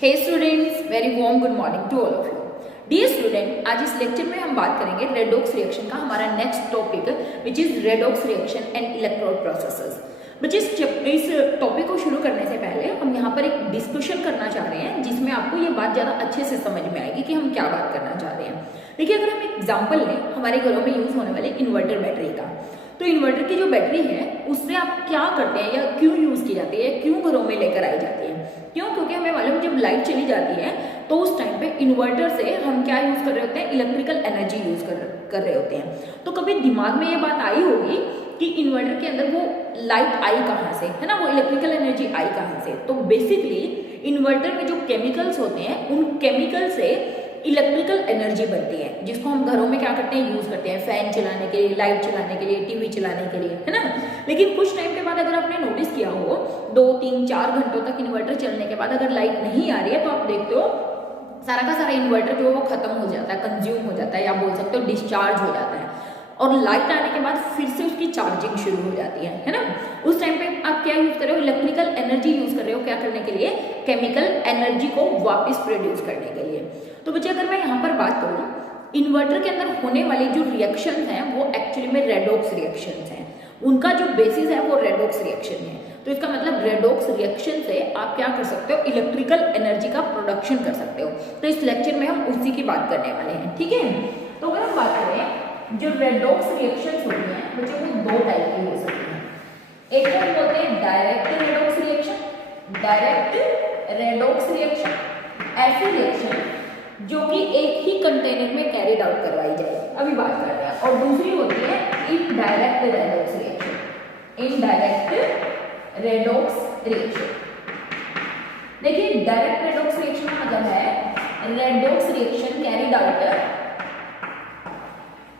Hey students, very warm good morning to all of you. Dear student, आज इस lecture में हम बात करेंगे रेडॉक्स रिएक्शन का। हमारा next topic which is redox reaction and electrode processes. बच्चे इस टॉपिक को शुरू करने से पहले हम यहाँ पर एक डिस्कशन करना चाह रहे हैं जिसमें आपको ये बात ज़्यादा अच्छे से समझ में आएगी कि हम क्या बात करना चाह रहे हैं। देखिए, अगर हम एग्जाम्पल लें हमारे घरों में यूज होने वाले इन्वर्टर बैटरी का, तो इन्वर्टर की जो बैटरी है उससे आप क्या करते हैं या क्यों यूज की जाती है, क्यों घरों में लेकर आई जाती है? क्यों? क्योंकि हमें मालूम जब लाइट चली जाती है तो उस टाइम पे इन्वर्टर से हम क्या यूज कर रहे होते हैं, इलेक्ट्रिकल एनर्जी यूज कर रहे होते हैं। तो कभी दिमाग में ये बात आई होगी कि इन्वर्टर के अंदर वो लाइट आई कहाँ से, है ना, वो इलेक्ट्रिकल एनर्जी आई कहाँ से? तो बेसिकली इन्वर्टर में जो केमिकल्स होते हैं उन केमिकल से इलेक्ट्रिकल एनर्जी बनती है, जिसको हम घरों में क्या करते हैं, यूज करते हैं फैन चलाने के लिए, लाइट चलाने के लिए, टीवी चलाने के लिए, है ना। लेकिन कुछ टाइम के बाद अगर आपने नोटिस किया हो 2, 3, 4 घंटों तक इन्वर्टर चलने के बाद अगर लाइट नहीं आ रही है तो आप देखते हो सारा का सारा इन्वर्टर जो है वो खत्म हो जाता है, कंज्यूम हो जाता है, या बोल सकते हो डिस्चार्ज हो जाता है। और लाइट आने के बाद फिर से उसकी चार्जिंग शुरू हो जाती है ना। उस टाइम पे आप क्या यूज कर रहे हो, इलेक्ट्रिकल एनर्जी यूज कर रहे हो, क्या करने के लिए, केमिकल एनर्जी को वापस प्रोड्यूस करने के लिए। तो बच्चे अगर मैं यहाँ पर बात करूँ, इन्वर्टर के अंदर होने वाली जो रिएक्शन है वो एक्चुअली में रेडॉक्स रिएक्शन है। उनका जो बेसिस है वो रेडॉक्स रिएक्शन है। तो इसका मतलब रेडॉक्स रिएक्शन से आप क्या कर सकते हो, इलेक्ट्रिकल एनर्जी का प्रोडक्शन कर सकते हो। तो इस लेक्चर में हम उसी की बात करने वाले हैं, ठीक है। तो अगर हम बात करें जो रेडॉक्स रिएक्शंस होती हैं बच्चे वो 2 टाइप की हो सकती हैं। एक को हम बोलते हैं direct redox reaction. Direct redox reaction ऐसी रिएक्शन जो कि एक ही कंटेनर में कैरिड आउट करवाई जाए, अभी बात कर रहे हैं। और दूसरी होती है indirect redox reaction. Indirect redox reaction, देखिए डायरेक्ट रेडॉक्स रिएक्शन का मतलब है redox reaction carried out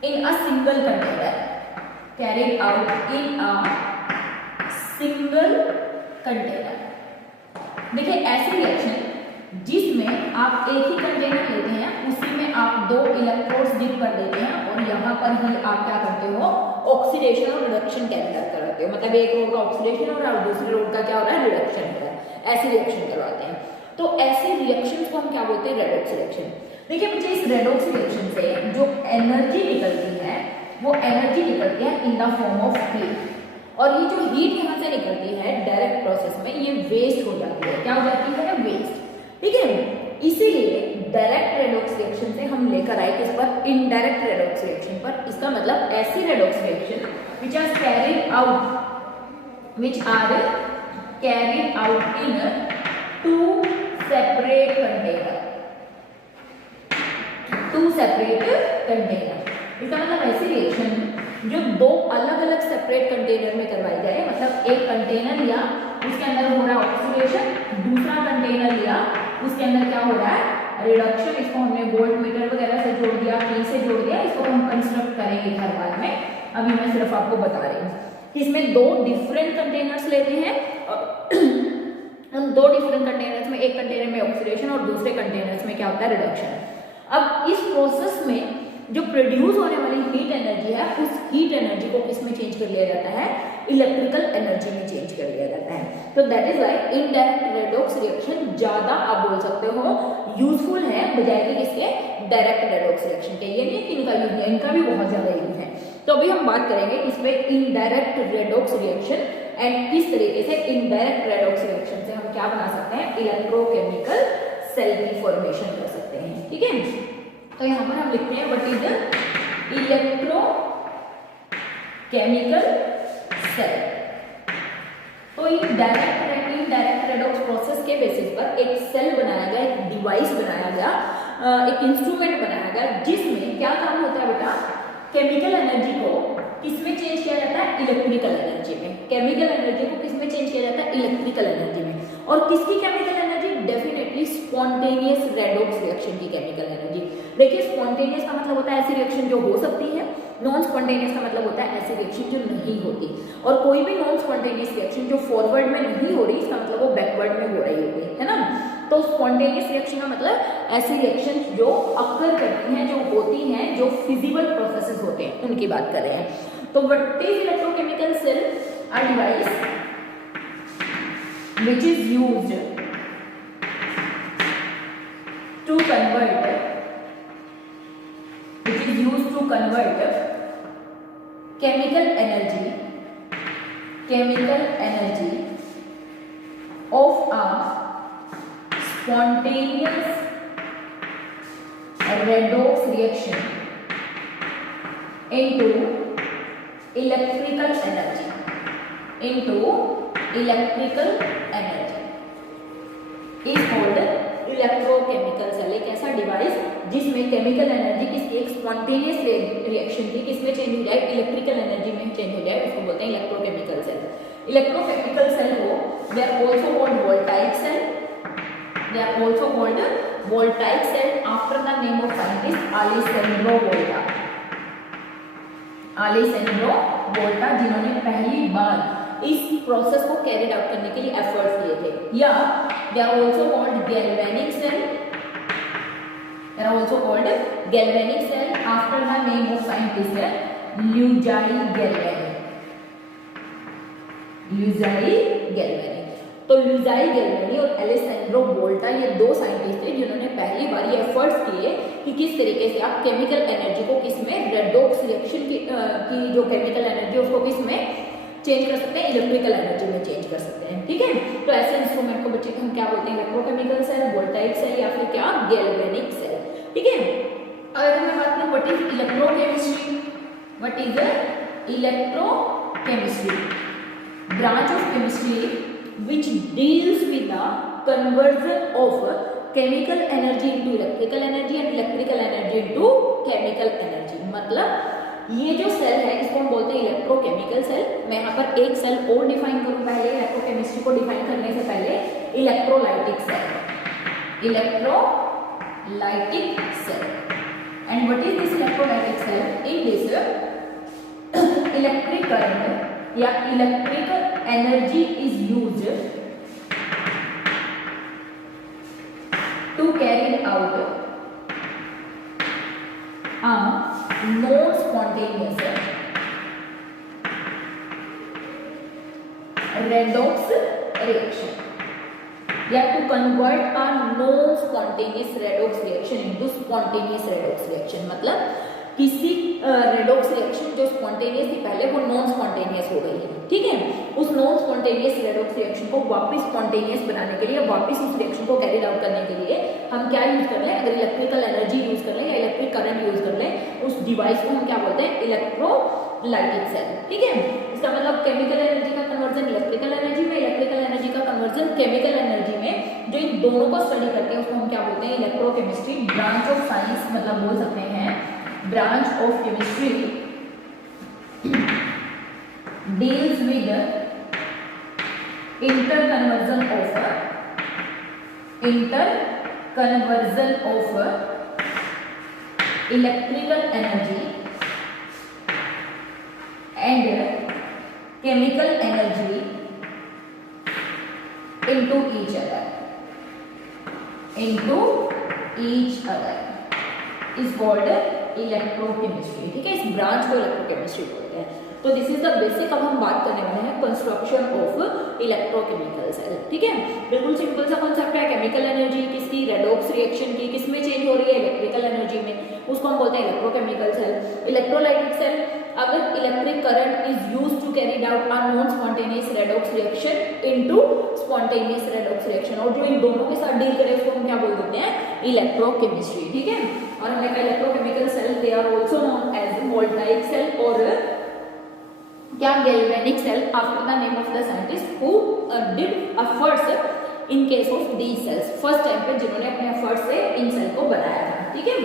in a single container, carried out in a single container। देखिए ऐसी रिएक्शन जिसमें आप एक ही कंटेनर लेते हैं, उसी में आप 2 इलेक्ट्रोड्स डिप कर देते हैं और यहाँ पर ही आप क्या करते हो, ऑक्सीडेशन और रिडक्शन कैरी आउट करवाते हो। मतलब एक रोड का ऑक्सीडेशन हो रहा है और दूसरे रोड का क्या हो रहा है, रिडक्शन हो रहा है। ऐसी रिएक्शन करवाते हैं। तो ऐसी रिएक्शंस को हम क्या बोलते हैं, रेडॉक्स रिएक्शन। देखिए बच्चे, इस रेडॉक्स रिएक्शन से जो एनर्जी निकलती है वो एनर्जी निकलती है in the form of heat. और ये जो हीट यहाँ से निकलती है डायरेक्ट प्रोसेस में, ये वेस्ट हो जाती है। क्या हो जाती है, वेस्ट, ठीक है। इसीलिए डायरेक्ट रेडॉक्स रिएक्शन से हम लेकर आए किस पर, इनडायरेक्ट रेडॉक्स रिएक्शन पर। इसका मतलब ऐसी redox reaction which are carried out in 2 separate container. 2 separate container, इसका मतलब ऐसी रिएक्शन जो 2 अलग अलग सेपरेट कंटेनर में करवाई जाए। मतलब एक कंटेनर लिया, उसके अंदर हो रहा है ऑक्सीडेशन, दूसरा कंटेनर लिया, उसके अंदर क्या हो रहा है, रिडक्शन। इसको हमने वोल्ट मीटर वगैरह से जोड़ दिया, की से जोड़ दिया। इसको हम कंस्ट्रक्ट करेंगे हर बार में, अभी मैं सिर्फ आपको बता रही हूँ कि इसमें 2 डिफरेंट कंटेनर्स लेते हैं और उन 2 डिफरेंट कंटेनर्स में एक कंटेनर में ऑक्सीडेशन और दूसरे कंटेनर्स में क्या होता है, रिडक्शन। अब इस प्रोसेस में जो प्रोड्यूस होने वाली हीट एनर्जी है, उस हीट एनर्जी को किस में चेंज कर लिया जाता है, इलेक्ट्रिकल एनर्जी में चेंज कर लिया जाता है। तो that is why indirect redox reaction ज्यादा आप बोल सकते हो यूजफुल है बजाय कि इसके डायरेक्ट रेडॉक्स रिएक्शन के। ये नहीं कि इनका यूज है, इनका भी बहुत ज्यादा यूज है। तो अभी हम बात करेंगे इसमें इनडायरेक्ट रेडॉक्स रिएक्शन एंड किस तरीके से इनडायरेक्ट रेडॉक्स रिएक्शन से हम क्या बना सकते हैं, इलेक्ट्रोकेमिकल सेल की फॉर्मेशन कर सकते हैं, ठीक है। तो यहाँ पर हम लिखते हैं what is electrochemical cell. तो इनडायरेक्ट रेडॉक्स प्रोसेस के बेसिस पर एक सेल बनाया गया, एक डिवाइस बनाया गया, एक इंस्ट्रूमेंट बनाया गया जिसमें क्या काम होता है बेटा, केमिकल एनर्जी को किसमें चेंज किया जाता है, इलेक्ट्रिकल एनर्जी में। केमिकल एनर्जी को किसमें चेंज किया जाता है, इलेक्ट्रिकल एनर्जी में। और किसकी chemical energy, definitely spontaneous redox reaction की केमिकल एनर्जी। देखिए स्पॉन्टेनियस का मतलब होता है ऐसी रिएक्शन जो हो सकती है, नॉन स्पॉन्टेनियस का मतलब होता है ऐसी रिएक्शन जो नहीं होती। और कोई भी नॉन स्पॉन्टेनियस रिएक्शन जो फॉरवर्ड में नहीं हो रही, इसका मतलब वो बैकवर्ड में हो रही होगी, है ना। तो स्पॉन्टेनियस रिएक्शन का मतलब ऐसी रिएक्शन जो अकर करती हैं, जो होती हैं, जो फिजिबल प्रोसेसेस होते हैं, उनकी बात कर रहे हैं। तो what is electrochemical cell, a device which is used to convert, which is used to convert chemical energy of a spontaneous redox reaction into electrical energy is called electrochemical cell. एक ऐसा डिवाइस जिसमें chemical energy किसी एक spontaneous reaction की किसमें change हो जाए, electrical energy में चेंज हो जाए, उसको बोलते हैं इलेक्ट्रोकेमिकल सेल। इलेक्ट्रोकेमिकल सेल को they are also called voltaic cell, after the name of scientist Alessandro Volta, जिन्होंने पहली बार इस प्रोसेस को कैरिड आउट करने के लिए एफर्ट्स किए थे। या they are also called galvanic cell, after the name of scientist Luigi Galvani. तो ल्यूजाई गैल्वेनी और अलेसेंड्रो वोल्टा ये दो साइंटिस्ट थे जिन्होंने पहली बार ये एफर्ट्स किए कि किस तरीके से आप केमिकल एनर्जी को किसमें, रेडॉक्स रिएक्शन की जो केमिकल एनर्जी उसको किसमें चेंज कर सकते हैं, इलेक्ट्रिकल एनर्जी में चेंज कर सकते हैं। ठीक है, तो ऐसे इंस्ट्रूमेंट को बच्चे हम क्या बोलते हैं, इलेक्ट्रोकेमिकल सेल, वोल्टाइक सेल या फिर क्या, गैल्वेनिक सेल। ठीक है, अगर मैं बात करूं what is electrochemistry, branch of chemistry which deals with the conversion of chemical energy into electrical energy and electrical energy into chemical energy। मतलब ये जो सेल है इसको हम बोलते हैं इलेक्ट्रोकेमिकल सेल। मैं यहाँ पर एक सेल और डिफाइन करूँ पहले, इलेक्ट्रोकेमिस्ट्री को डिफाइन करने से पहले, electrolytic cell. And what is this electrolytic cell? In this electric current या electrical energy is used to carry out a non-spontaneous redox reaction या to convert a non-spontaneous redox reaction into spontaneous redox reaction। मतलब किसी redox reaction जो spontaneous थी पहले वो non spontaneous हो गई है। ठीक है, उस नॉन स्पॉन्टेनियस रेडॉक्स रिएक्शन को वापस स्पॉन्टेनियस बनाने के लिए, वापस उस रिएक्शन को कैरी आउट करने के लिए हम क्या यूज कर लें, अगर इलेक्ट्रिकल एनर्जी यूज कर लें या इलेक्ट्रिक करंट यूज कर लें, उस डिवाइस को हम क्या बोलते हैं, इलेक्ट्रोलाइटिक सेल। ठीक है, इसका मतलब केमिकल एनर्जी का कन्वर्जन इलेक्ट्रिकल एनर्जी में, इलेक्ट्रिकल एनर्जी का कन्वर्जन केमिकल एनर्जी में, जो इन दोनों को स्टडी करते हैं उसको हम क्या बोलते हैं, इलेक्ट्रोकेमिस्ट्री। ब्रांच ऑफ साइंस मतलब बोल सकते हैं branch of chemistry deals with interconversion of electrical energy and chemical energy into each other is called electrochemistry. ठीक है, इस ब्रांच को इलेक्ट्रोकेमिस्ट्री बोलते हैं। तो दिस इज द बेसिक। अब हम बात करने वाले हैं कंस्ट्रक्शन ऑफ इलेक्ट्रोकेमिकल सेल। ठीक है, बिल्कुल सिंपल सा कॉन्सेप्ट है। केमिकल एनर्जी किसकी, रेडॉक्स रिएक्शन की, किसमें चेंज हो रही है, इलेक्ट्रिकल एनर्जी में, उसको हम बोलते हैं इलेक्ट्रोकेमिकल सेल। इलेक्ट्रोलाइटिक सेल, अगर electric current is used to carry out a non spontaneous redox reaction into spontaneous redox reaction, और जो इन दोनों के साथ डील करे उसको हम क्या बोल देते हैं, इलेक्ट्रोकेमिस्ट्री। ठीक है, और हमने कहा electrochemical cell they are also known as voltaic cell और क्या, galvanic cell, after the name of the scientist who did efforts in case of these cells. First time पे जिन्होंने अपने एफर्ट्स से इन सेल को बनाया था। ठीक है,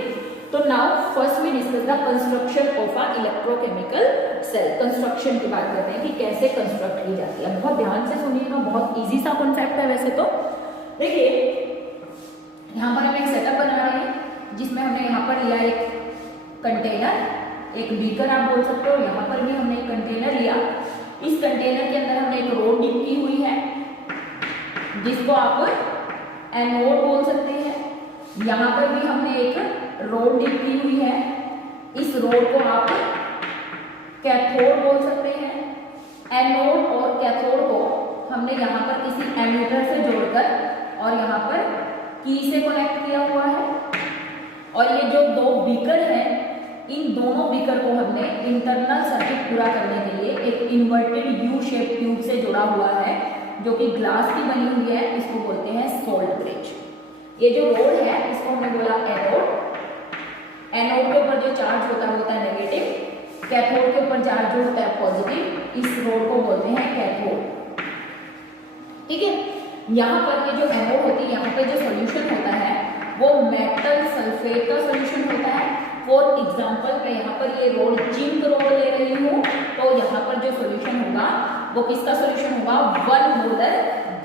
तो now first we discuss the construction of a electrochemical cell. Construction की बात करते हैं कि कैसे कंस्ट्रक्ट की जाती है। बहुत ध्यान से सुनिएगा, बहुत इजी सा कॉन्सेप्ट है वैसे तो। देखिए, यहाँ पर हम एक सेटअप बना रहे हैं जिसमें हमने यहाँ पर लिया एक कंटेनर, एक बीकर आप बोल सकते हो, यहाँ पर भी हमने एक कंटेनर लिया। इस कंटेनर के अंदर हमने एक रोड डिप की हुई है जिसको आप एनोड बोल सकते हैं। यहाँ पर भी हमने एक रोड डिप की हुई है, इस रोड को आप कैथोड बोल सकते हैं। एनोड और कैथोड को हमने यहाँ पर किसी एमीटर से जोड़कर और यहाँ पर की से कनेक्ट किया हुआ है। और ये जो दो बीकर हैं, इन दोनों बीकर को हमने इंटरनल सर्किट पूरा करने के लिए एक इन्वर्टेड यू शेप ट्यूब से जुड़ा हुआ है, जो कि ग्लास की बनी हुई है। इसको बोलते हैं सोल्ट ब्रिज। ये जो रोड है इसको हमने बोला एनोड। एनोड के ऊपर जो चार्ज होता है नेगेटिव, कैथोड के ऊपर चार्ज जो होता है पॉजिटिव। इस रोड को बोलते हैं कैथोड। ठीक है, यहाँ पर ये जो एनोड होती है, यहाँ पे जो सोल्यूशन होता है वो मेटल सल्फेट का सोल्यूशन होता है। फॉर एग्जाम्पल मैं यहाँ पर ये रोड जिंक रोड ले रही हूँ, तो यहाँ पर जो सोल्यूशन होगा वो किसका सोल्यूशन होगा, 1 molar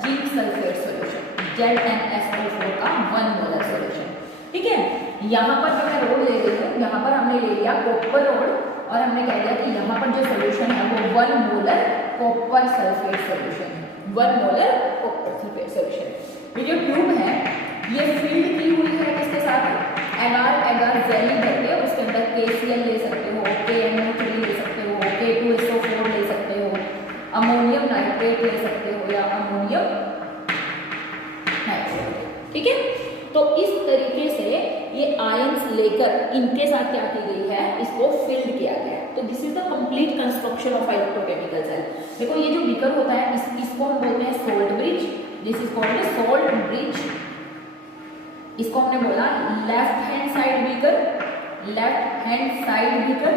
zinc sulphate solution, ZnSO4 का 1 मोलर सोल्यूशन। ठीक है, यहाँ पर जो मैं रोड ले रही हूँ, यहाँ पर हमने ले लिया कॉपर रोड और हमने कह दिया कि यहाँ पर जो सोल्यूशन है वो 1 मोलर कॉपर सल्फेट सोल्यूशन है, 1 मोलर कॉपर सल्फेट सोल्यूशन। ये जो ट्यूब है ये फिल्ड की हुई है किसके साथ, एगार जेली भर के, उसके अंदर KCl ले सकते हो, KNO3 ले सकते हो, K2SO4 ले सकते हो, अमोनियम नाइट्रेट ले सकते हो या अमोनियम नाइट्रेट। ठीक है, तो इस तरीके से ये आयंस लेकर इनके साथ क्या की गई है, इसको फिल्ड किया गया है। तो this is the complete construction of electrochemical cell. देखो ये जो बीकर होता है इसको हम बोलते हैं salt bridge. This is called salt bridge. इसको हमने बोला left hand side beaker, left hand side beaker.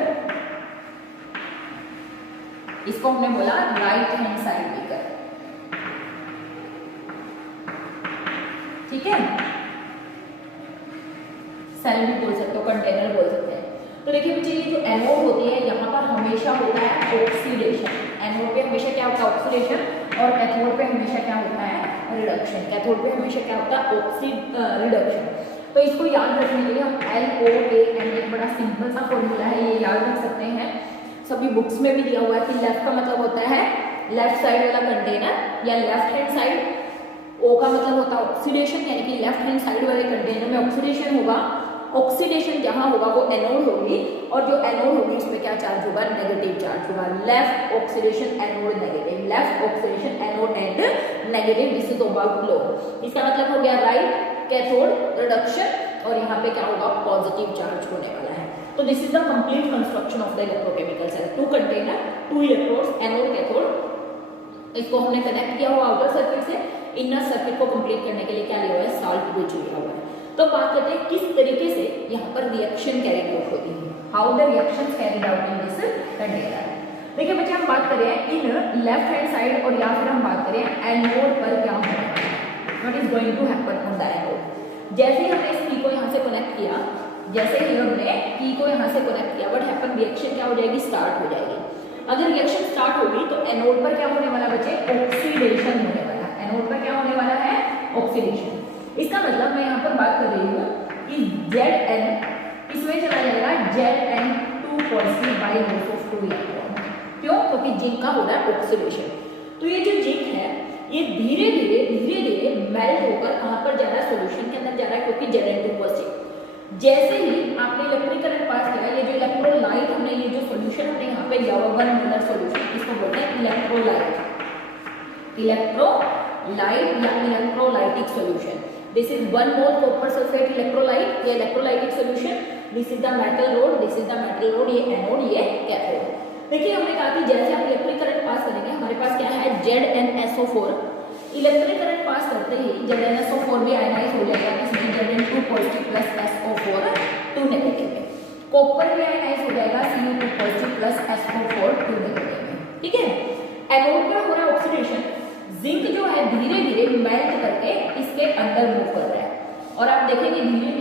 इसको हमने बोला राइट हैंड साइड बीकर। ठीक है, सेल भी बोल सकते हो, कंटेनर बोल सकते हैं। तो देखिए बच्चे ये जो एनोड होती है यहाँ पर हमेशा होता है ऑक्सीडेशन। एनोड पे हमेशा क्या होता है, ऑक्सीडेशन, और कैथोड पे हमेशा क्या होता है, रिडक्शन। कैथोड पे हमेशा क्या होता है, रिडक्शन। तो इसको याद रखने के लिए हम LOAM, एक बड़ा सिंपल सा फॉर्मूला है, ये याद रख सकते हैं। सभी बुक्स में भी दिया हुआ है कि लेफ्ट का मतलब होता है लेफ्ट साइड वाला कंटेनर या लेफ्ट हैंड साइड। O का मतलब होता है ऑक्सीडेशन, यानी कि लेफ्ट हैंड साइड वाले कंटेनर में ऑक्सीडेशन होगा। ऑक्सीडेशन जहां होगा वो एनोड होगी, और जो एनोड होगी उस पर क्या चार्ज होगा, नेगेटिव चार्ज होगा। Left oxidation anode negative, left oxidation anode and negative. This is about low. इसका मतलब हो गया राइट कैथोड रिडक्शन, और यहाँ पे क्या होगा, पॉजिटिव चार्ज होने वाला है। तो this is the complete construction of the electrochemical cell. 2 container, 2 electrodes, anode cathode. इसको हमने कनेक्ट किया हुआ आउटर सर्किट से। इनर सर्किट को कंप्लीट करने के लिए क्या लिया हुआ है, साल्ट ब्रिज लिया हुआ है। तो बात करते हैं किस तरीके से यहाँ पर रिएक्शन कैरिड आउट होती है, how the reactions carried out in this container. देखिए बच्चे हम बात करें इन लेफ्ट हैंड साइड, और या फिर हम बात करें एनोड पर क्या होने वाला है, what is going to happen on the anode. जैसे ही हमने इस की को यहाँ से कनेक्ट किया, जैसे ही हमने की को यहाँ से कनेक्ट किया, व्हाट हैपन, रिएक्शन क्या हो जाएगी, स्टार्ट हो जाएगी। अगर रिएक्शन स्टार्ट होगी तो एनोड पर क्या होने वाला बच्चे, ऑक्सीडेशन होने वाला है। एनोड पर क्या होने वाला है, ऑक्सीडेशन। इसका मतलब मैं यहाँ पर बात कर रही हूँ कि Zn इसमें चला जाएगा Zn2 positive by loss of 2 electron. क्यों, क्योंकि जिंक का हो रहा है ऑक्सीडेशन। तो ये जो जिंक है ये धीरे धीरे मेल्ट होकर कहाँ पर जा रहा है, सोल्यूशन के अंदर जा रहा है, क्योंकि Zn2 पॉजिटिव। जैसे ही आपने इलेक्ट्रिक करंट पास किया, ये जो इलेक्ट्रोलाइट हमने, ये जो सोल्यूशन हमने यहाँ पे लिया हुआ 1 मोलर सोल्यूशन, इसको बोलते हैं इलेक्ट्रोलाइट। इलेक्ट्रोलाइट या electrolytic solution. This is 1 mole copper sulfate electrolyte, ये electrolytic solution. This is the metal rod, this is the metal rod, ये एनोड, ये कैथोड। देखिए हमने कहा कि जैसे आप इलेक्ट्रिक करंट पास करेंगे, हमारे पास क्या है, ZnSO4। इलेक्ट्रिक करंट पास करते ही ZnSO4 भी आयनाइज हो जाएगा, इसमें Zn2 positive plus SO4 2 negative में। कॉपर भी आयनाइज हो जाएगा, Cu2 positive plus SO4 2 negative में। ठीक है, एनोड पर हो रहा है ऑक्सीडेशन। जिंक जो है धीरे धीरे मेल्ट करके इसके अंदर मूव कर रहा है, और आप देखेंगे धीरे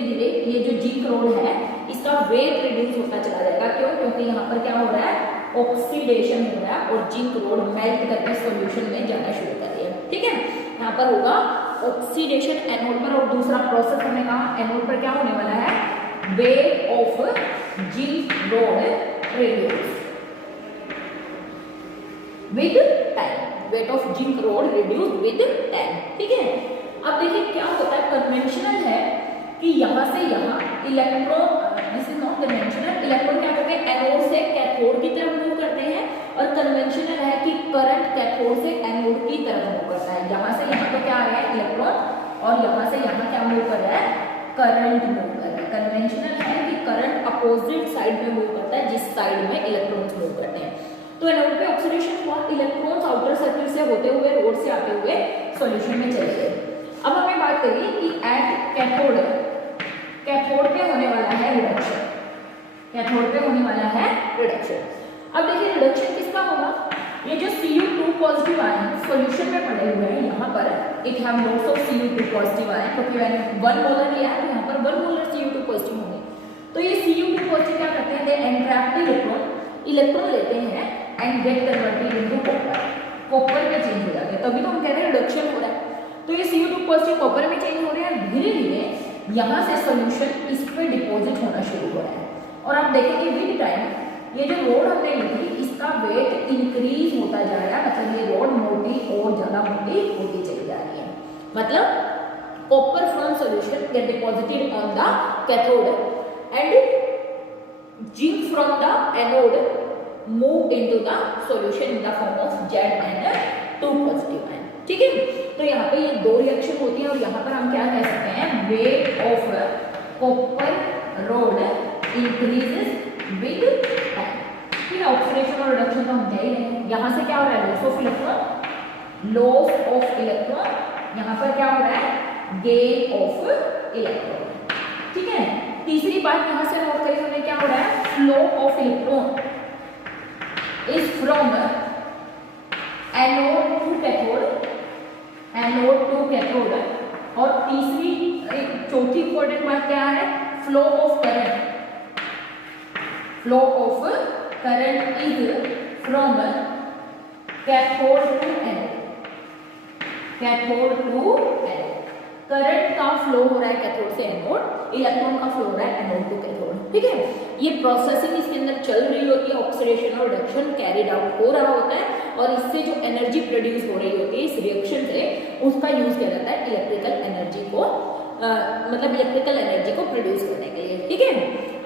धीरे ये जो जिंक रोड है इसका वेट रिड्यूस होता चला जाएगा। क्यों, क्योंकि यहाँ पर क्या हो रहा है, ऑक्सीडेशन हो रहा है, और जिंक रोड मेल्ट करके सॉल्यूशन में जाना शुरू कर दिया। ठीक है, यहाँ पर होगा ऑक्सीडेशन एनोड पर, और दूसरा प्रोसेस हमने कहा एनोड पर क्या होने वाला है, weight of zinc road reduce with time. Weight of zinc road reduce with time. ठीक है, अब देखिए क्या होता है, कन्वेंशनल है कि यहाँ से यहाँ electron, this is not conventional, electron क्या करते हैं, एनोड से कैथोड की तरफ मूव करते हैं, और कन्वेंशनल है कि करंट कैथोड से एनोड की तरफ मूव करता है। यहाँ से यहाँ तो क्या आ रहा है, इलेक्ट्रॉन, और यहाँ से यहाँ क्या मूव कर रहा है, करंट मूव कर रहा है। कन्वेंशनल है कि करंट अपोजिट साइड में मूव करता है जिस साइड में इलेक्ट्रॉन्स मूव करते हैं। तो एनोड पे ऑक्सीडेशन हुआ, इलेक्ट्रॉन्स आउटर सर्किट से होते हुए रोड से आते हुए सॉल्यूशन में चले गए। अब हमें बात करिए कि एट कैथोड, कैथोड पे होने वाला है रिडक्शन, कैथोड पे होने वाला है रिडक्शन। अब देखिए रिडक्शन किसका होगा, ये जो Cu2 पॉजिटिव आयन सॉल्यूशन में पड़े हुए हैं यहाँ पर it have lots of Cu2 positive ion, क्योंकि मैंने 1 मोलर लिया है तो यहाँ पर 1 मोलर Cu2 पॉजिटिव होंगे। तो ये Cu2 पॉजिटिव क्या करते हैं, दे एनट्रैप इलेक्ट्रॉन, इलेक्ट्रॉन लेते हैं and get converted into copper, copper में चेंज हो जाते हैं, तभी तो हम कह रहे हैं रिडक्शन हो रहा है। तो ये Cu2 पॉजिटिव कॉपर में चेंज हो रहे हैं, धीरे धीरे यहाँ से सॉल्यूशन इस पे डिपॉजिट होना शुरू हो रहा है। और आप देखेंगे विद टाइम ये जो रोड हमने ली थी इसका वेट इंक्रीज होता जा रहा है, मतलब ये रोड मोटी और ज्यादा मोटी होती चली जा रही है। मतलब copper from solution get deposited on the cathode and zinc from the anode move into the solution in the form of Zn2 positive ion. ठीक है, तो यहाँ पे ये दो रिएक्शन होती है और यहाँ पर हम क्या कह सकते हैं, weight of copper road increases with time. ठीक है, ऑक्सीडेशन और रिडक्शन तो हम कह ही रहे हैं। यहाँ से क्या हो रहा है, loss of electron, loss of electron, यहाँ पर क्या हो रहा है, गेन ऑफ इलेक्ट्रॉन। ठीक है, तीसरी बात यहाँ से नोट करिए हमने, क्या हो रहा है, flow of electron is from anode to cathode, anode to cathode. और तीसरी चौथी इंपॉर्टेंट बात क्या है, flow of current, flow of current is from cathode to anode, cathode to anode। Current का फ्लो हो रहा है कैथोड से एनोड, इलेक्ट्रॉन का फ्लो हो रहा है एनोड टू कैथोड। ठीक है, ये प्रोसेसिंग इसके अंदर चल रही होती है, ऑक्सीडेशन और रिडक्शन कैरिड आउट हो रहा होता है और इससे जो एनर्जी प्रोड्यूस हो रही होती है इस रिएक्शन से, उसका यूज किया जाता है इलेक्ट्रिकल एनर्जी को मतलब इलेक्ट्रिकल एनर्जी को प्रोड्यूस करने के लिए। ठीक है,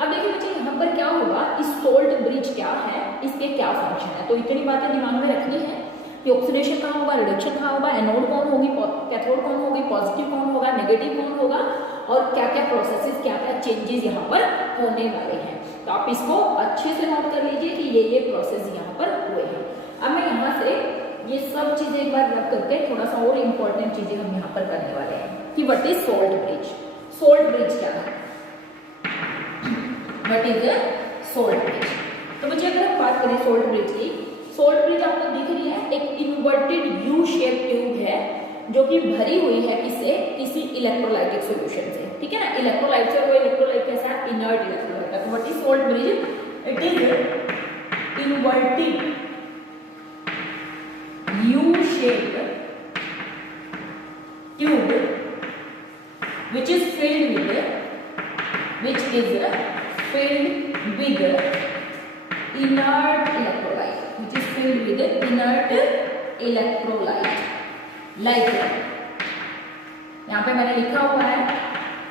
अब देखिए बच्चे यहाँ पर क्या होगा, इस सोल्ट ब्रिज क्या है, इसके क्या फंक्शन है, तो इतनी बातें दिमाग में रखनी है कि ऑक्सीडेशन कहाँ होगा, रिडक्शन कहाँ होगा, एनोड कौन होगी, कैथोड कौन होगी, पॉजिटिव कौन होगा, नेगेटिव कौन होगा और क्या क्या प्रोसेसेस, क्या क्या चेंजेस यहाँ पर होने वाले हैं। तो आप इसको अच्छे से नोट कर लीजिए कि ये प्रोसेस यहाँ पर हुए हैं। अब मैं यहाँ से ये सब चीजें एक बार रख करके थोड़ा सा और इम्पोर्टेंट चीजें हम यहाँ पर करने वाले हैं कि what is salt bridge. Salt bridge क्या है, व्हाट इज सोल्ट ब्रिज। तो बच्चे अगर हम बात करें सोल्ट ब्रिज की, सोल्ट ब्रिज आपको दिख रही है, एक इन्वर्टेड यू शेप ट्यूब है जो कि भरी हुई है किससे, किसी इलेक्ट्रोलाइटिक सॉल्यूशन से। ठीक है ना, इलेक्ट्रोलाइट से, वो इलेक्ट्रोलाइट कैसा है, इनर्ट इलेक्ट्रोलाइट है। तो what is salt bridge, it is inverted U-shaped tube which is filled with inert electrolyte, which is filled with inert electrolyte like यहाँ पे मैंने लिखा हुआ है,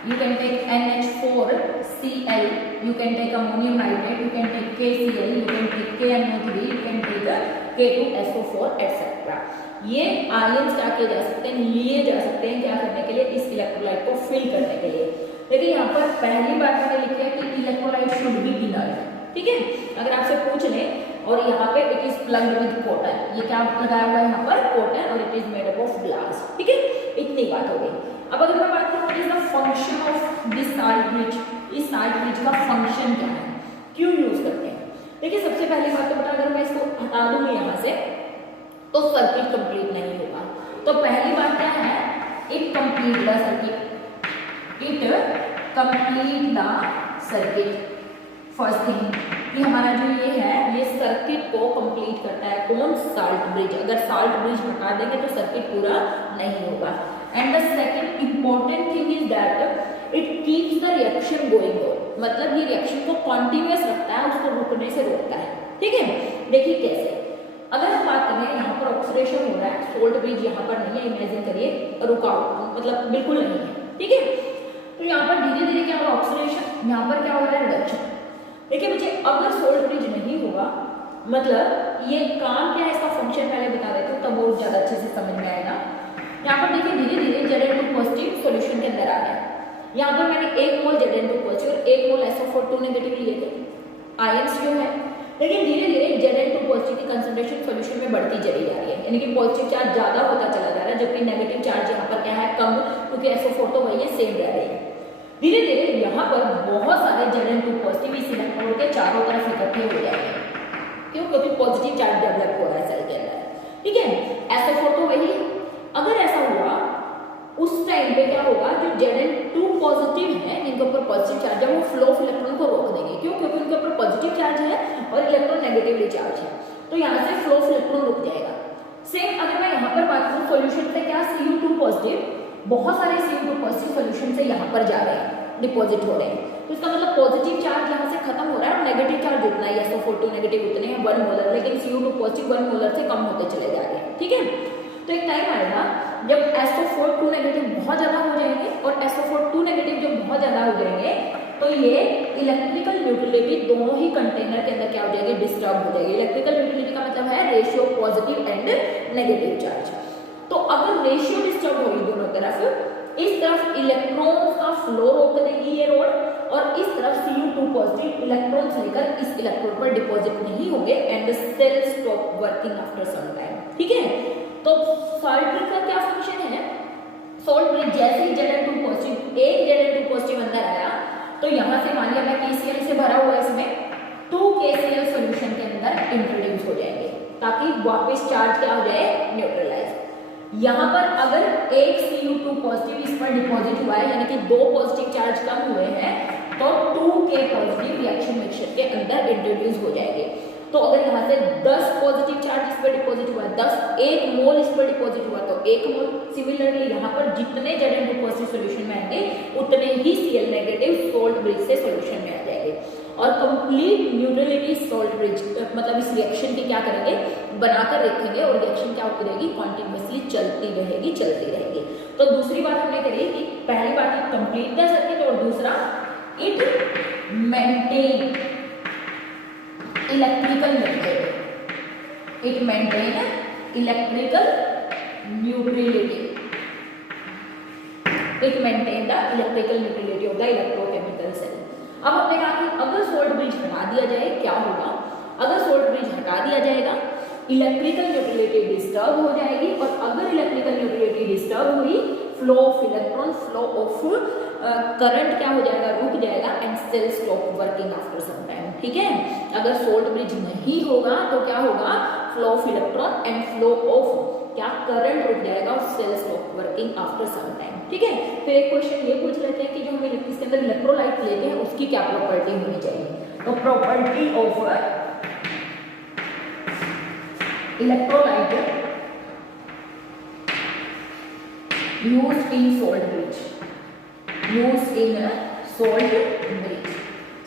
you can take NH4Cl, you can take ammonium nitrate, you can take KCl, you can take KNO3, you can take K2SO4 etc. ये ions क्या किए जा सकते हैं, लिए जा सकते हैं क्या करने के लिए, इस इलेक्ट्रोलाइट को फिल करने के लिए। देखिए यहाँ पर पहली बात मैंने लिखी है कि इलेक्ट्रोलाइट शुड बी इनर्ट। ठीक है, अगर आपसे पूछ ले और यहाँ पे it is plugged with cotton, ये क्या लगाया हुआ है यहाँ पर, कॉटन, और it is made up of glass. ठीक है, इतनी बात हो गई। अब अगर मैं बात करूँ what is the function of this salt bridge, इस साल्ट ब्रिज का फंक्शन क्या है, क्यों यूज करते हैं। देखिए सबसे पहली बात तो बता, अगर मैं इसको हटा दूंगी यहाँ से तो सर्किट कंप्लीट नहीं होगा। तो पहली बात क्या है, it complete the circuit, it complete the circuit. First thing कि हमारा जो ये है ये सर्किट को कंप्लीट करता है, कौन, साल्ट ब्रिज। अगर साल्ट ब्रिज हटा देंगे तो सर्किट पूरा नहीं होगा। And the second important thing is that it keeps the reaction going on, मतलब ये रिएक्शन को कॉन्टिन्यूअस रखता है, उसको रुकने से रोकता है। ठीक है, देखिए कैसे, अगर हम बात करें यहाँ पर ऑक्सीडेशन हो रहा है, सोल्ट ब्रिज यहाँ पर नहीं है, इमेजिन करिए रुका, मतलब बिल्कुल नहीं है। ठीक है, तो यहाँ पर धीरे धीरे क्या हो रहा है, ऑक्सीडेशन, यहाँ पर क्या हो रहा है, रिडक्शन। देखिए बच्चे अगर सोल्ट ब्रिज नहीं होगा, मतलब ये काम क्या है, इसका फंक्शन पहले बता देते हो तब बहुत ज्यादा अच्छे से समझ में आएगा। यहाँ पर देखिए धीरे धीरे Zn2 पॉजिटिव सॉल्यूशन के अंदर आ गया, यहाँ पर मैंने 1 मोल Zn2 पॉजिटिव और 1 मोल SO4 नेगेटिव लिए थे आयंस जो है, लेकिन धीरे धीरे Zn2 पॉजिटिव की कंसंट्रेशन सॉल्यूशन में बढ़ती चली जा रही है, यानी कि पॉजिटिव चार्ज ज्यादा होता चला जा रहा है, जबकि नेगेटिव चार्ज यहाँ पर क्या है, कम, क्योंकि SO4 तो वही है, सेम रह रही है। धीरे धीरे यहाँ पर बहुत सारे Zn2 पॉजिटिव इस इलेक्ट्रोड के चारों तरफ इकट्ठे हो जाएंगे, क्यों, क्योंकि पॉजिटिव चार्ज डेवलप हो रहा है सेल के अंदर, ठीक है। SO4 तो वही, अगर ऐसा हुआ उस टाइम पे क्या होगा, जो Zn2 पॉजिटिव है जिनके ऊपर पॉजिटिव चार्ज है वो फ्लो ऑफ इलेक्ट्रॉन को रोक देंगे, क्यों, क्योंकि उनके ऊपर पॉजिटिव चार्ज है और इलेक्ट्रॉन नेगेटिवली चार्ज है, तो यहाँ से फ्लो ऑफ इलेक्ट्रॉन रुक जाएगा। सेम अगर मैं यहाँ पर बात करूँ सॉल्यूशन से, क्या Cu2 पॉजिटिव, बहुत सारे Cu2 पॉजिटिव सॉल्यूशन से यहाँ पर जा रहे हैं, डिपॉजिट हो रहे हैं, तो इसका मतलब पॉजिटिव चार्ज यहाँ से खत्म हो रहा है और नेगेटिव चार्ज उतना ही, SO4 नेगेटिव उतने हैं 1 मोलर, लेकिन Cu2 पॉजिटिव 1 मोलर से कम होते चले जा रहे हैं, ठीक है। तो एक टाइम आएगा जब SO4 नेगेटिव बहुत ज्यादा हो जाएंगे और SO4 नेगेटिव जब बहुत ज्यादा हो जाएंगे तो ये इलेक्ट्रिकल न्यूट्रलिटी दोनों ही कंटेनर के अंदर क्या हो जाएगी, डिस्टर्ब हो जाएगी। इलेक्ट्रिकल न्यूट्रलिटी का मतलब है ratio positive and negative charge. तो अगर रेशियो डिस्टर्ब होगी दोनों तरफ, इस तरफ इलेक्ट्रॉन्स का फ्लो रोक देगी ये रोड और इस तरफ Cu2 पॉजिटिव इलेक्ट्रॉन्स लेकर इस इलेक्ट्रोड पर डिपॉजिट नहीं होंगे and cell stop working after some time, ठीक है। तो सॉल्ट ब्रिज का क्या फंक्शन है, सॉल्ट ब्रिज जैसे ही Zn2 पॉजिटिव, एक Zn2 पॉजिटिव अंदर आया तो यहाँ से मान लिया मैं KCl से भरा हुआ इसमें 2 KCl सॉल्यूशन के अंदर इंट्रोड्यूस हो जाएंगे ताकि वापस चार्ज क्या हो जाए, न्यूट्रलाइज। यहाँ पर अगर एक Cu2 पॉजिटिव इस पर डिपॉजिट हुआ है, यानी कि 2 पॉजिटिव चार्ज कम हुए हैं, तो 2K पॉजिटिव रिएक्शन मिक्सचर के अंदर इंट्रोड्यूस हो जाएंगे। तो अगर यहाँ से 10 पॉजिटिव चार्ज इस पर डिपॉजिट हुआ, 1 मोल इस पर डिपॉजिट हुआ, तो 1 मोल। सिमिलरली यहाँ पर जितने Zn2 पॉजिटिव सॉल्यूशन में आएंगे उतने ही Cl नेगेटिव सॉल्ट ब्रिज से सॉल्यूशन में आ जाएंगे और कंप्लीट न्यूट्रलिटी सॉल्ट ब्रिज मतलब इस रिएक्शन की क्या करेंगे, बनाकर रखेंगे और रिएक्शन क्या होती रहेगी, कॉन्टिन्यूसली चलती रहेगी। तो दूसरी बात हमने करी कि पहली बात कंप्लीट द सर्किट और दूसरा it maintain electrical neutrality, it maintain electrical neutrality, it maintain the electrical neutrality of the electrochemical cell. अब हमने कहा कि अगर सोल्ट ब्रिज हटा दिया जाए क्या होगा, अगर सोल्ट ब्रिज हटा दिया जाएगा इलेक्ट्रिकल न्यूट्रलिटी डिस्टर्ब हो जाएगी और अगर इलेक्ट्रिकल न्यूट्रलिटी डिस्टर्ब हुई flow of electron, flow of current क्या हो जाएगा, रुक जाएगा and cell stop working after some time, ठीक है। अगर सोल्ट ब्रिज नहीं होगा तो क्या होगा, flow of electron and flow of क्या करंट रुक जाएगा और cell stop working after some time, ठीक है। फिर एक क्वेश्चन ये पूछ लेते हैं कि जो हम इसके अंदर इलेक्ट्रोलाइट लेते हैं उसकी क्या प्रॉपर्टी होनी चाहिए, तो property of electrolyte used in salt bridge, used in salt bridge,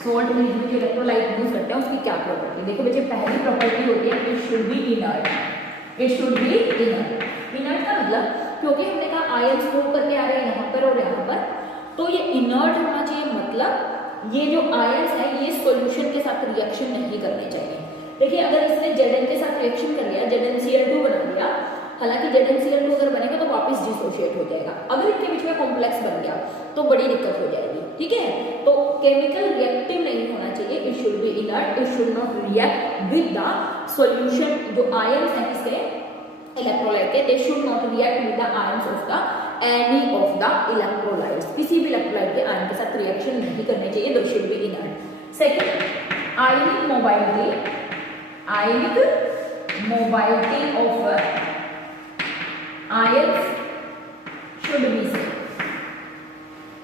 salt bridge में जो इलेक्ट्रोलाइट यूज करते हैं उसकी क्या प्रॉपर्टी, देखो बच्चे पहली प्रॉपर्टी होती है it should be inert, it should be inert. Inert का मतलब क्योंकि हमने कहा आयंस मूव करके आ रहे हैं यहाँ पर और यहाँ पर, तो ये इनर्ट होना चाहिए, मतलब ये जो आयंस है ये सॉल्यूशन के साथ रिएक्शन नहीं करने चाहिए। देखिए अगर इसने Zn के साथ रिएक्शन कर लिया, ZnCl2 बना लिया, हालांकि ZnCl2 अगर बनेगा तो वापस डिसोशिएट हो जाएगा, अगर इनके बीच में कॉम्प्लेक्स बन गया तो बड़ी दिक्कत हो जाएगी, ठीक है। तो केमिकल रिएक्टिव नहीं होना चाहिए, it should be inert, it should not react with the solution, जो आयंस है इसके इलेक्ट्रोलाइट के, they should not react with the ions of the any of the electrolytes, किसी भी इलेक्ट्रोलाइट के आयन के साथ रिएक्शन नहीं करने चाहिए, they should be inert. Second, ionic mobility, ionic mobility of ions should be same,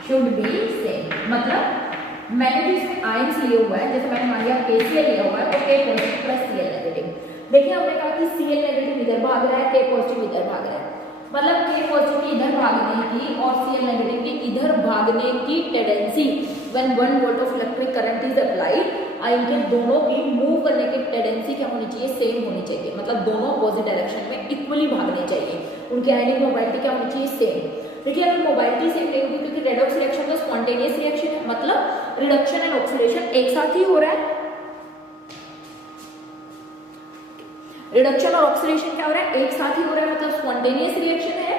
should be same, मतलब मैंने जो इसमें आयंस लिए हुआ है, जैसे मैंने मान लिया KCl लिया हुआ है तो K positive plus Cl negative, देखिए हमने कहा कि Cl नेगेटिव इधर भाग रहा है, K पॉजिटिव इधर भाग रहा है, मतलब K पॉजिटिव की इधर भागने की और Cl नेगेटिव की इधर भागने की tendency when 1 volt of electric current is applied, इनके दोनों की मूव करने की टेंडेंसी क्या होनी चाहिए, सेम होनी चाहिए, मतलब दोनों अपोजिट डायरेक्शन में इक्वली भागने चाहिए, उनकी आयनिक मोबाइलिटी क्या होनी चाहिए, सेम। देखिए अगर मोबाइलिटी सेम नहीं होगी क्योंकि रेडॉक्स रिएक्शन तो स्पॉन्टेनियस रिएक्शन है, मतलब रिडक्शन एंड ऑक्सीडेशन एक साथ ही हो रहा है, रिडक्शन और ऑक्सीडेशन क्या हो रहा है, एक साथ ही हो रहा है, मतलब स्पॉन्टेनियस रिएक्शन है।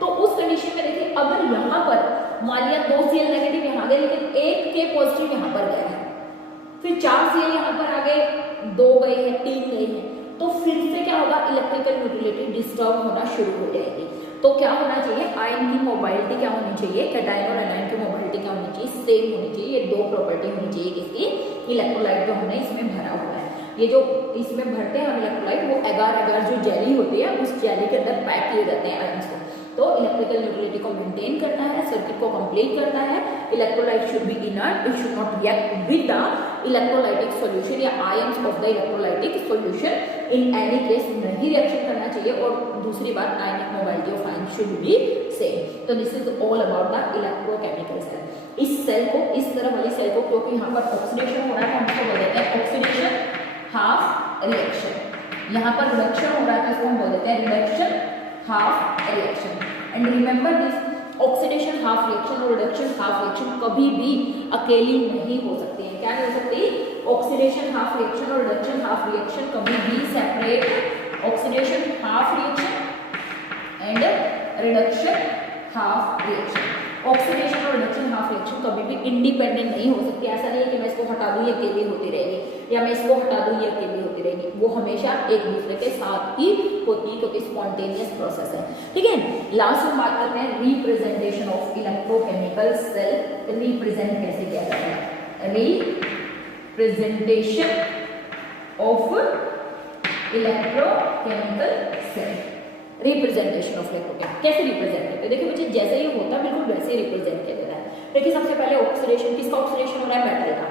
तो उस कंडीशन में देखिए अगर यहाँ पर मान लिया 2 Cl नेगेटिव यहाँ गए, लेकिन एक K पॉजिटिव यहाँ पर गया है, फिर 4 Cl यहाँ पर आ गए, 2 गए हैं, 3 गए हैं, तो फिर से क्या होगा, इलेक्ट्रिकल न्यूट्रलिटी डिस्टर्ब होना शुरू हो जाएगी। तो क्या होना चाहिए, आयन की मोबाइलिटी क्या होनी चाहिए, कैटायन और एनायन की मोबाइलिटी क्या होनी चाहिए, सेम होनी चाहिए। ये दो प्रॉपर्टी होनी चाहिए किसकी, इलेक्ट्रोलाइट जो हमने इसमें भरा हुआ है। ये जो इसमें भरते हैं हम इलेक्ट्रोलाइट, वो एगार एगार जो जेली होती है उस जेली के अंदर पैक किए जाते हैं आयन्स को। तो इलेक्ट्रिकल न्यूट्रलिटी को मेंटेन करता है, सर्किट को कंप्लीट करता है। Electrolyte should be inert, it should not react with the electrolytic solution या ions of the electrolytic solution. In any case नहीं रिएक्शन करना चाहिए। और दूसरी बात, ionic mobility of ion should be same. तो this is all about the electrochemical cell. इस cell को, इस तरह वाली सेल को, क्योंकि यहाँ पर ऑक्सीडेशन हो रहा है तो हम इसको बोल देते हैं ऑक्सीडेशन हाफ रिएक्शन। यहाँ पर रिडक्शन हो रहा है तो इसको हम बोल देते हैं reduction half reaction. And remember this, oxidation half reaction और रिडक्शन हाफ रिएक्शन कभी भी अकेली नहीं हो सकती है। क्या नहीं हो सकती, ऑक्सीडेशन हाफ रिएक्शन और रिडक्शन हाफ रिएक्शन कभी भी separate, oxidation half reaction and reduction half reaction, oxidation और रिडक्शन हाफ रिएक्शन कभी भी इंडिपेंडेंट नहीं हो सकती। ऐसा नहीं है कि मैं इसको हटा दूं ये अकेली होती रहेगी, या मैं इसको हटा दूं ये अकेली होती रहेगी। वो हमेशा एक दूसरे के साथ ही होती है, क्योंकि स्पॉन्टेनियस प्रोसेस है। ठीक है, लास्ट हम बात करते हैं representation of electrochemical cell. Represent कैसे किया जाता है, representation of electrochemical cell. Representation of electrochemical कैसे रिप्रेजेंट करते हैं, देखिए बच्चे, जैसे ही होता है बिल्कुल वैसे ही रिप्रेजेंट किया जाता है। देखिए सबसे पहले ऑक्सीडेशन, किसका ऑक्सीडेशन हो रहा है, मेटल का।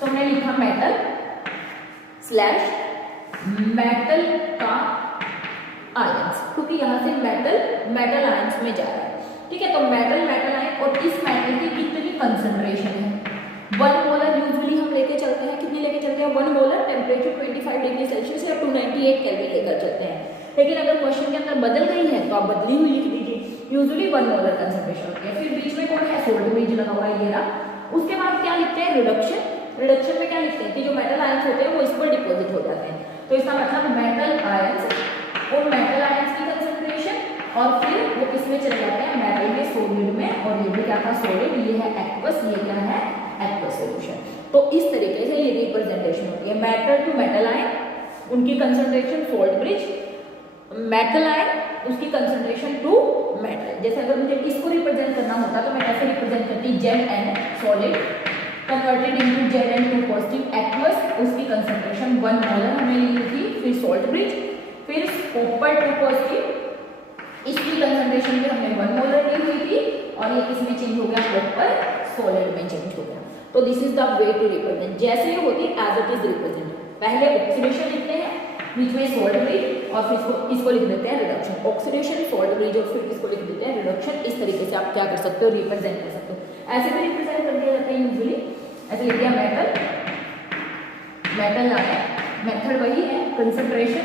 तो हमने लिखा मेटल स्लैश मेटल का आयंस, क्योंकि यहाँ से मेटल आयंस में जा रहा है। ठीक है, तो मेटल आयन, और इस मेटल की कितनी कंसंट्रेशन है, 1 मोलर यूजुअली हम लेके चलते हैं। कितनी लेके चलते हैं, 1 मोलर, टेम्परेचर 25 डिग्री सेल्सियस या 298 केल्विन लेकर चलते हैं। लेकिन अगर क्वेश्चन के अंदर बदल गई है तो आप बदली हुई लिख दीजिए। यूजुअली 1 मोलर कंसंट्रेशन होती है। फिर बीच में कौन है, सोल्ट ब्रिज लगा हुआ है, ये रहा। उसके बाद क्या लिखते हैं, रिडक्शन। रिडक्शन में क्या लिखते हैं कि जो मेटल आयंस होते हैं वो इस पर डिपॉजिट हो जाते हैं। तो इसका मतलब मेटल आयंस और मेटल आयंस की कंसंट्रेशन, और फिर वो किस में चले जाते हैं, मेटल में, सॉलिड में। और ये भी क्या था, सॉलिड, ये है एक्वस, ये क्या है, एक्वस सॉल्यूशन। तो इस तरीके से ये रिप्रेजेंटेशन होती है। मेटल टू मेटल आयन, उनकी concentration salt bridge, metal ion, उसकी कंसंट्रेशन टू मेटल। जैसे अगर मुझे इसको रिप्रेजेंट करना होता तो मैं कैसे रिप्रेजेंट करती, Zn solid converted into Zn2 positive aqueous, उसकी कंसंट्रेशन 1 मोलर हमने ली थी। फिर सोल्ट ब्रिज, फिर कॉपर 2 पॉजिटिव, इसकी कंसंट्रेशन भी हमने 1 मोलर ली हुई थी, और ये किसमें चेंज हो गया, कॉपर सॉलिड में चेंज हो गया। तो this is the way to represent, जैसे ही होती एज इट इज रिप्रेजेंट। पहले ऑक्सीडेशन लिखते हैं, बीच में सोल्ट ब्रिज, और फिर इसको लिख देते हैं रिडक्शन। ऑक्सीडेशन, सोल्ट ब्रिज, और फिर इसको लिख देते हैं रिडक्शन। इस तरीके से आप क्या कर सकते हो, रिप्रेजेंट कर सकते हो। ऐसे भी रिप्रेजेंट कर दिया जाता है यूजुअली, ऐसे लिख दिया मेटल आयन, मेथड वही है, concentration,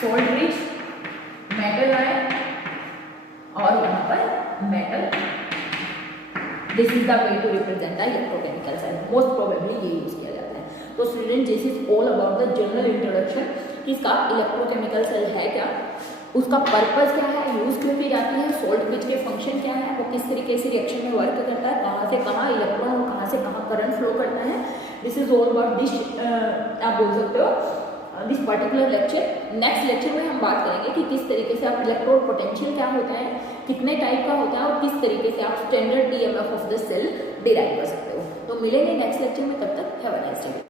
salt bridge, metal ion, और यहाँ पर metal. This is the way to represent the electrochemical cell. Most probably ये यूज किया जाता है। तो student, this is all about the general introduction कि इसका इलेक्ट्रोकेमिकल सेल है क्या, उसका पर्पस क्या है, यूज क्यों की जाती है, सोल्ट ब्रिज के फंक्शन क्या है, वो किस तरीके से रिएक्शन में वर्क करता है, कहाँ से कहाँ इलेक्ट्रॉन और कहाँ से कहाँ करंट फ्लो करता है। This is all about this, आप बोल सकते हो, this particular lecture. Next lecture में हम बात करेंगे कि किस तरीके से आप इलेक्ट्रोड पोटेंशियल क्या होता है, कितने टाइप का होता है, और किस तरीके से आप standard EMF of the cell derive कर सकते हो। तो मिलेंगे नेक्स्ट लेक्चर में, तब तक हैव अ नाइस डे।